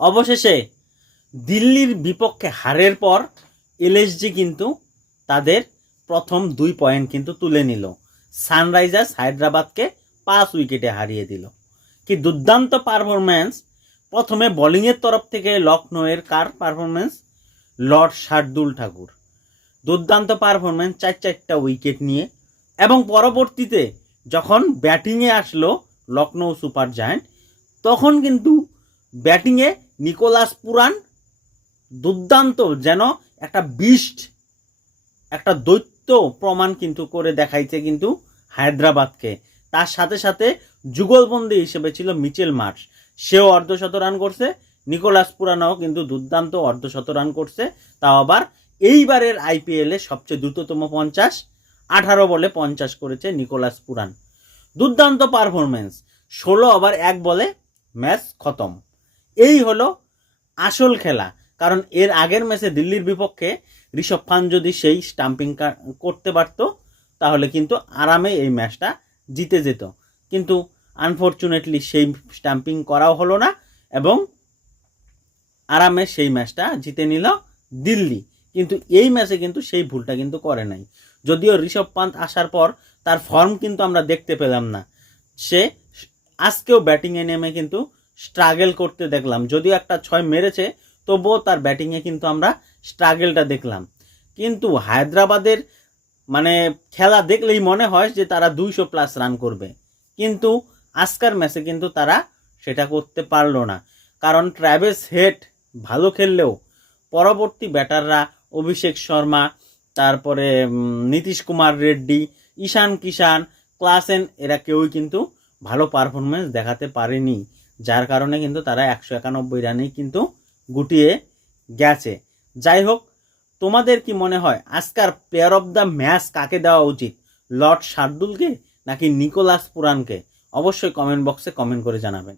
অবশেষে দিল্লির বিপক্ষে হারের পর এলএসজি কিন্তু তাদের প্রথম 2 পয়েন্ট কিন্তু তুলে নিল, সানরাইজার্স হায়দ্রাবাদকে 5 উইকেটে হারিয়ে দিল। কি দুর্দান্ত পারফরম্যান্স! প্রথমে বোলিংয়ের তরফ থেকে লখনৌয়ের কার পারফরম্যান্স, লর্ড শার্দুল ঠাকুর, দুর্দান্ত পারফরম্যান্স, 4টা উইকেট নিয়ে। এবং পরবর্তীতে যখন ব্যাটিংয়ে আসলো লখনৌ সুপার জায়ান্ট, তখন কিন্তু ব্যাটিংয়ে নিকোলাস পুরান দুর্দান্ত, যেন একটা বিস্ট, একটা দৈত্য প্রমাণ কিন্তু করে দেখাইছে কিন্তু হায়দ্রাবাদকে। তার সাথে সাথে যুগলবন্দী হিসেবে ছিল মিচেল মার্শ, সেও অর্ধশত রান করছে। নিকোলাস পুরানও কিন্তু দুর্দান্ত অর্ধশত রান করছে, তাও আবার এইবারের আইপিএলে সবচেয়ে দ্রুততম 50, 18 বলে 50 করেছে নিকোলাস পুরান। দুর্দান্ত পারফরমেন্স, 16 ওভার 1 বলে ম্যাচ খতম। এই হলো আসল খেলা। কারণ এর আগের ম্যাচে দিল্লির বিপক্ষে ঋষভ পান্ত যদি সেই স্টাম্পিং করতে পারত, তাহলে কিন্তু আরামে এই ম্যাচটা জিতে যেত। কিন্তু আনফরচুনেটলি সেই স্টাম্পিং করাও হলো না এবং আরামে সেই ম্যাচটা জিতে নিল দিল্লি। কিন্তু এই ম্যাচে কিন্তু সেই ভুলটা কিন্তু করে নাই। যদিও ঋষভ পান্ত আসার পর তার ফর্ম কিন্তু আমরা দেখতে পেলাম না, সে আজকেও ব্যাটিংয়ে নেমে কিন্তু স্ট্রাগল করতে দেখলাম। যদিও একটা 6 মেরেছে, তবুও তার ব্যাটিংয়ে কিন্তু আমরা স্ট্রাগলটা দেখলাম। কিন্তু হায়দ্রাবাদের মানে খেলা দেখলেই মনে হয় যে তারা 200+ রান করবে, কিন্তু আজকের ম্যাচে কিন্তু তারা সেটা করতে পারলো না। কারণ ট্র্যাভিস হেড ভালো খেললেও পরবর্তী ব্যাটাররা অভিষেক শর্মা, তারপরে নীতিশ কুমার রেড্ডি, ঈশান কিষান, ক্লাসেন, এরা কেউই কিন্তু ভালো পারফরমেন্স দেখাতে পারেনি, যার কারণে কিন্তু তারা 191 রানেই কিন্তু গুটিয়ে গেছে। যাই হোক, তোমাদের কি মনে হয় আজকের প্লেয়ার অফ দ্য ম্যাচ কাকে দেওয়া উচিত, লর্ড শার্দুলকে নাকি নিকোলাস পুরানকে? অবশ্যই কমেন্ট বক্সে কমেন্ট করে জানাবেন।